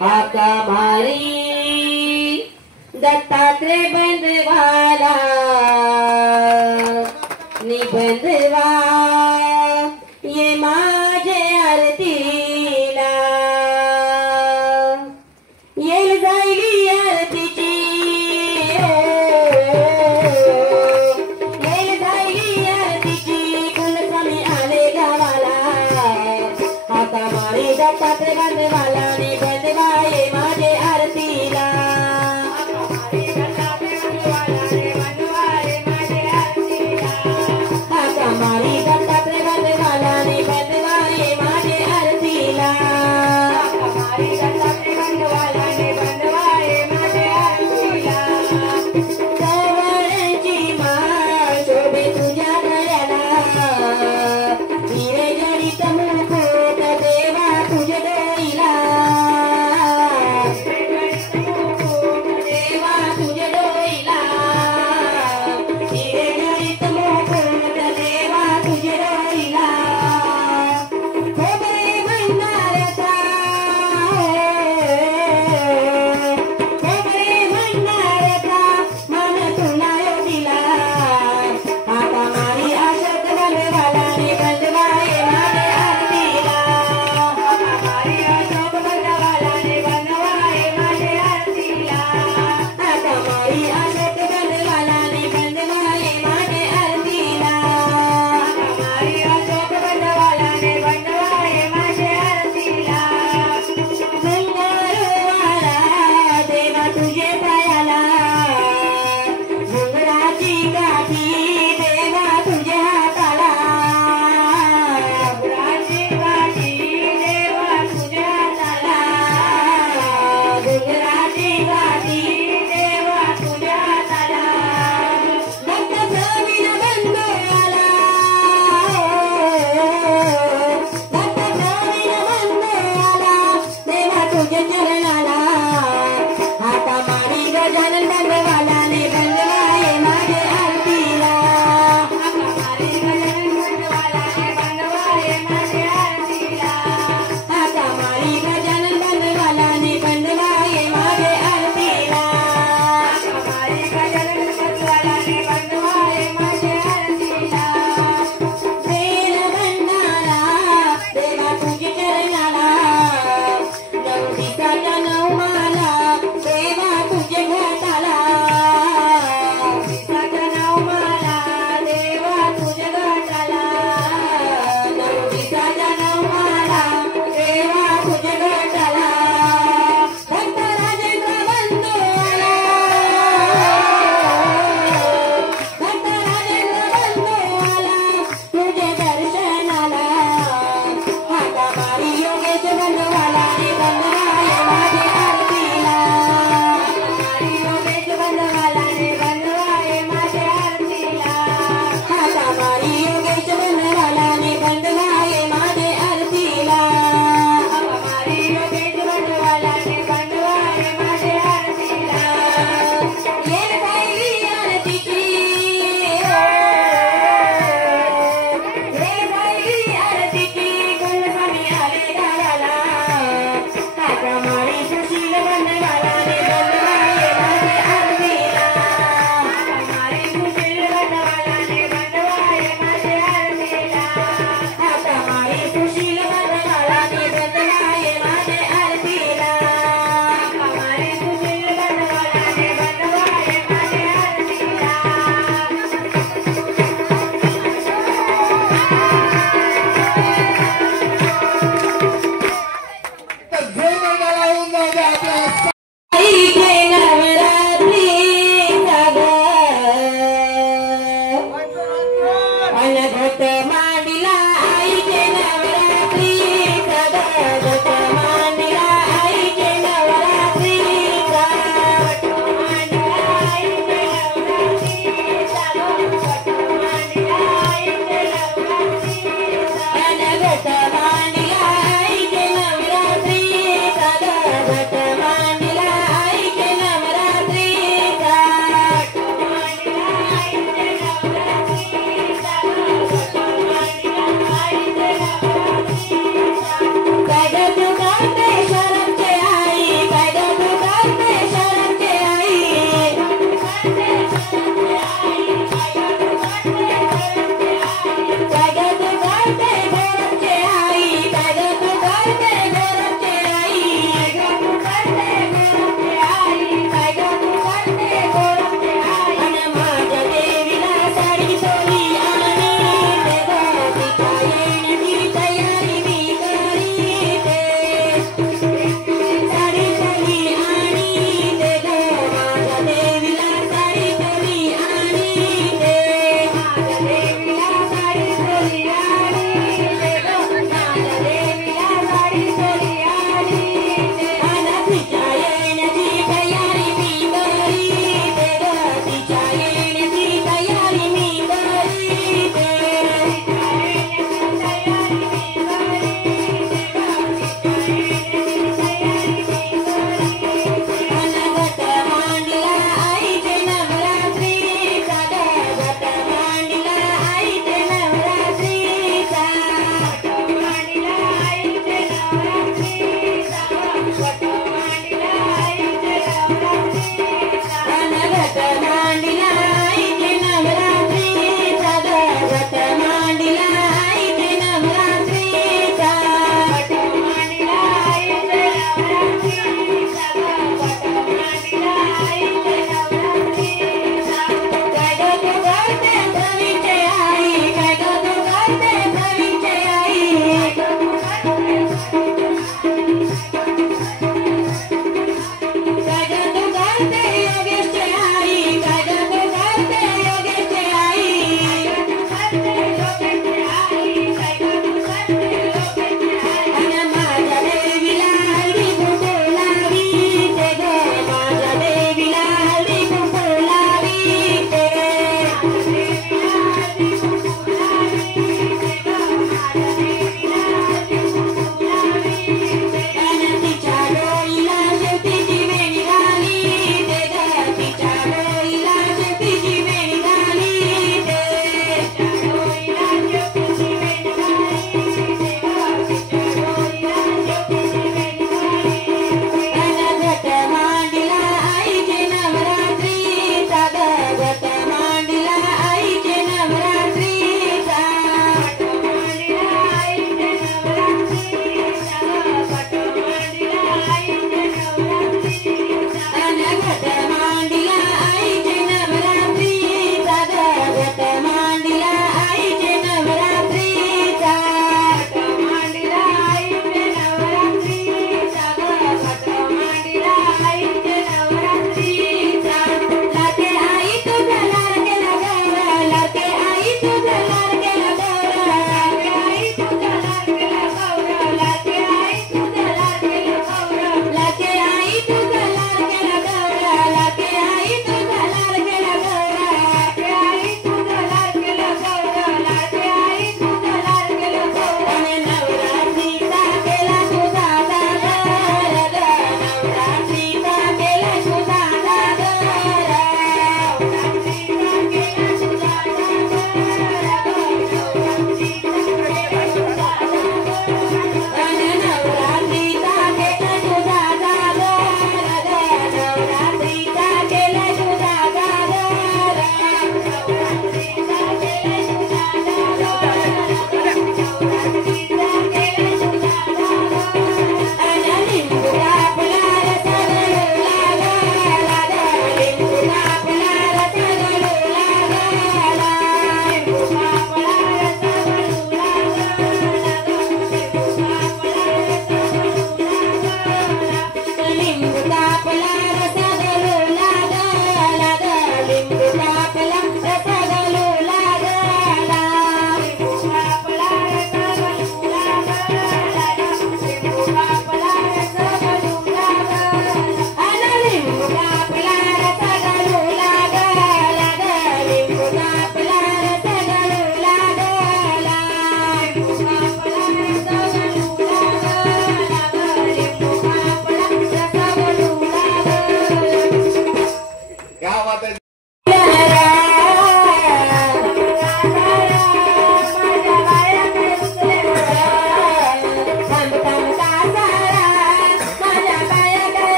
हाका मारी दत्तात्रय बंधवाला निबंधवा ये माझे आरतीला येईल जाईली आरतीची येईल जाईली आरतीची कुलस्वामी आले गावाला हाका मारी दत्तात्रय बंधवाला निबंधवा ये माझे आरतीला हाका मारी हाका मारी गजानन बंधवालाने बंधवाये माझे आरतीला हाका मारी गजानन बंधवालाने बंधवाये माझे आरतीला हाका मारी गजानन बंधवालाने बंधवाये माझे आरतीला हाका मारी गजानन बंधवालाने बंधवाये माझे आरतीला देव बंधारा देवा तुझी चरणाला नवदीसाच्या नवमाला देवा तुझे घाटाला नवदीसाच्या नवमाला देवा तुझे घाटाला नवदीसाच्या नवमाला देवा तुझे घाटाला भक्त राजेंद्र बंधू आला भक्त राजेंद्र बंधू आला तुझे दर्शनाला हाका मारी योगेश बंधवालाने बंधवाये माझे आरतीला हाका मारी योगेश बंधवालाने बंधवाये माझे आरतीला हाका मारी योगेश बंधवालाने बंधवाये माझे आरतीला हाका मारी योगेश बंधवालाने बंधवाये माझे आरतीला येन पाहिली आरतीची येन पाहिली आरतीची गणस्वामी आले गावाला हाका मारी सुशील बंधवालाने बंधवाये माझे आरतीला हाका मारी सुशील बंधवालाने बंधवाये माझे आरतीला हाका मारी सुशील बंधवालाने बंधवाये माझे आरतीला हाका मारी सुशील बंधवालाने बंधवाये माझे आरतीला तर जोर मंडळाला होऊन जाऊ द्या आपल्या आईचे नवरात्री अनघट मांडिला आईचे नवरात्री घट मांडिला आईचे नवरात्री घट मांडिला आईचे नवरात्री घट मांडिला आईचे नवरात्री अनघट मांडिला आईचे नवरात्री घट मांडिला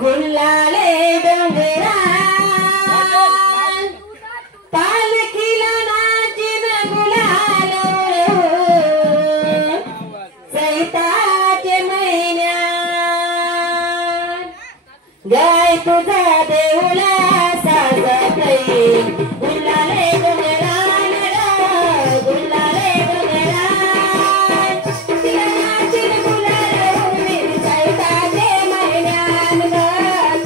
गुल्लाले डोंगरा पालखीला नाचिन गुलाल चैताचे महिन्यात गाय तुझा देऊला साजतई गुल्लाले डोंगरा गुल्लाले डोंगरा तिला नाचिन गुलाल चैताचे महिन्यात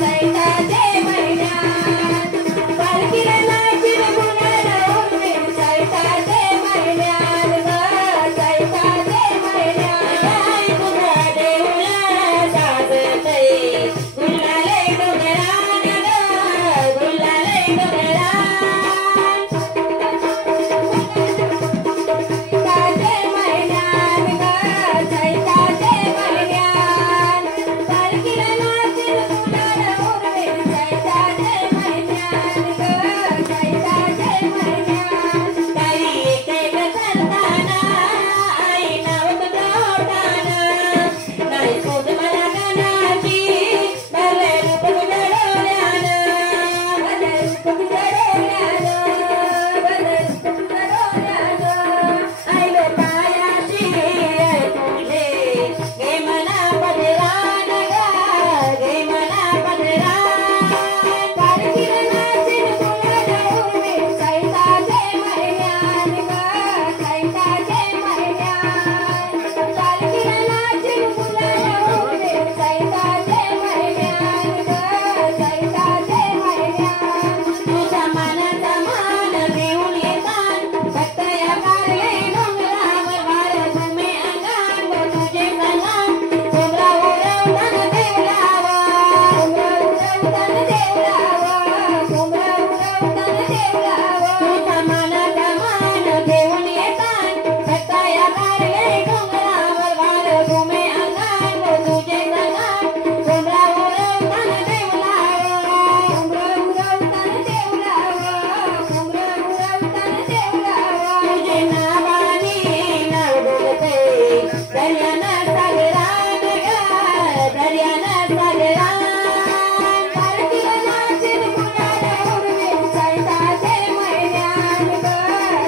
चैताचे महिन्यात पालखीला नाचिन गुलाल चैताचे महिन्यात चैताचे महिन्यात गाय तुझा देऊला साजतई गुल्लाले डोंगरा गुल्लाले डोंगरा चैताचे महिन्यात चैताचे महिन्यात पालखीला नाचिन गुलाल चैताचे महिन्यात चैताचे महिन्यात काही एक करताना आई नाव गावताना नाही शोध मला गाण्याची भले रूप तुझ्या डोळ्यानं भले रूप तुझ्या डोळ्यानं भले रूप तुझ्या डोळ्यानं आईलो पायाशी तुझे गे मला पदरान गे मला पदरान पालखीला नाचिन गुलाल चैताचे महिन्यात चैताचे महिन्यात पालखीला नाचिन गुलाल चैताचे महिन्यात चैताचे महिन्यात तुझा मानाचा मान देऊन येतात फक्त या कारले डोंगरावर वार घुमे अंगात व तुझे सलाम डोंगरा उडवताना देवलावा डोंगरा उडवताना देवलावा डोंगरा उडवताना देवलावा तुझा मानाचा मान देऊन येतात फक्त या कारले डोंगरावर वार घुमे अंगात व तुझे सलाम डोंगरा उडवताना देवलावा डोंगरा उडवताना देवलावा डोंगरा उडवताना देवलावा तुझे नावानी नाव डोलते दर्याना सागरान दर्याना सागरान पालखीला नाचिन गुलाल चैताचे महिन्यात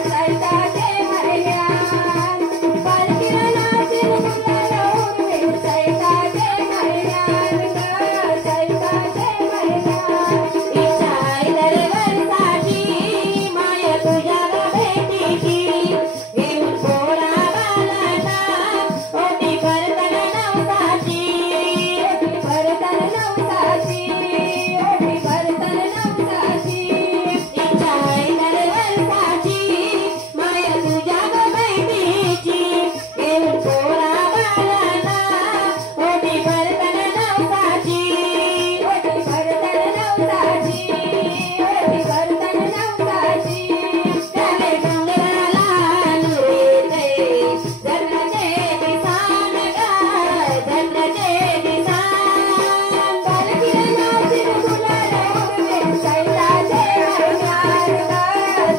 चैताचे महिन्यात पालखीला नाचिन गुलाल चैताचे महिन्यात चैताचे महिन्यात इच्छा दरवर्षाची माय तुझ्या भेटीची घेऊन पोरा बालाचा ओटी भरतन नवसाची ओटी भरतन नवसाची ओटी भरतन नवसाची इच्छा दरवर्षाची माय तुझ्या भेटीची घेऊन पोरा बालाचा ओटी भरतन नवसाची ओटी भरतन नवसाची ओटी भरतन नवसाची त्याने डोंगराला नुरेते धरणाचे दिसान धरणाचे दिसान पालखीला नाचिन गुलाल चैताचे महिन्यात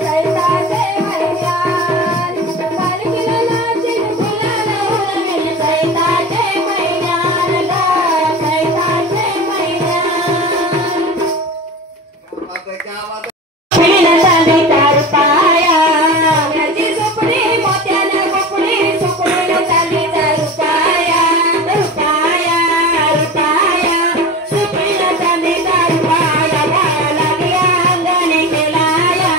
चैताचे महिन्यात पालखीला नाचिन गुलाल चैताचे महिन्यात चैताचे महिन्यात पिढीनं चांदीचा रुपया घरची सुपडी मोत्यानं गोपडी सुपडीनं चांदीचा रुपया रुपया रुपया सुपडीनं चांदीचा रुपया बाया लागल्या अंगणी केलाया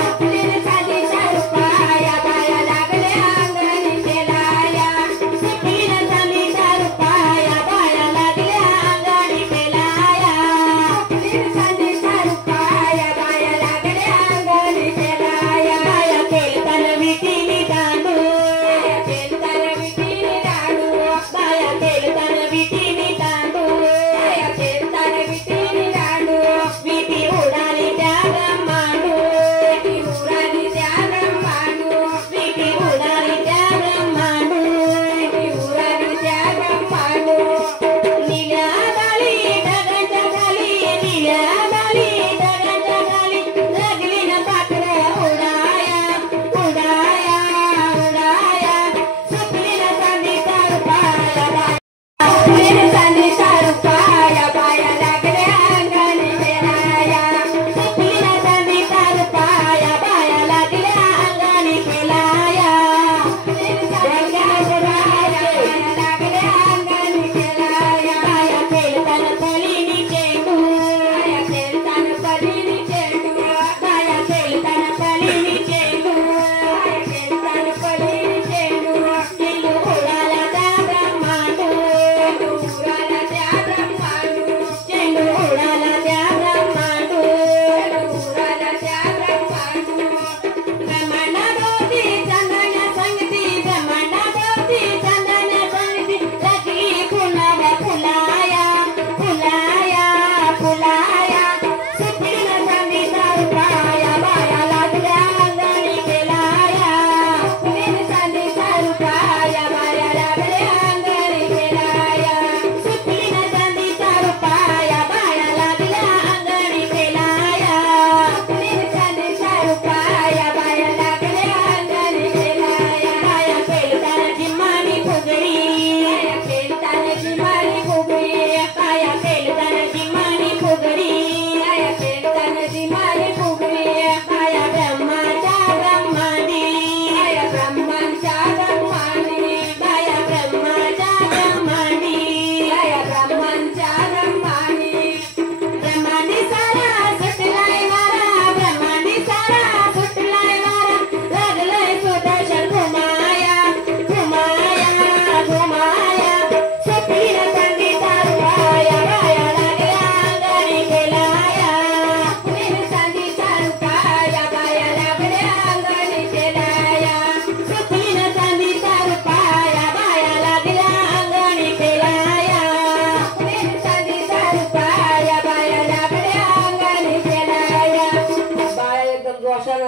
सुपडीनं चांदीचा रुपया बाया लागल्या अंगणी केलाया सुपडीनं चांदीचा रुपया बाया लागल्या अंगणी केलाया सुपडीनं चांदीचा रुपया बाया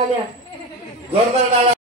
आल्या जोरदार टाळा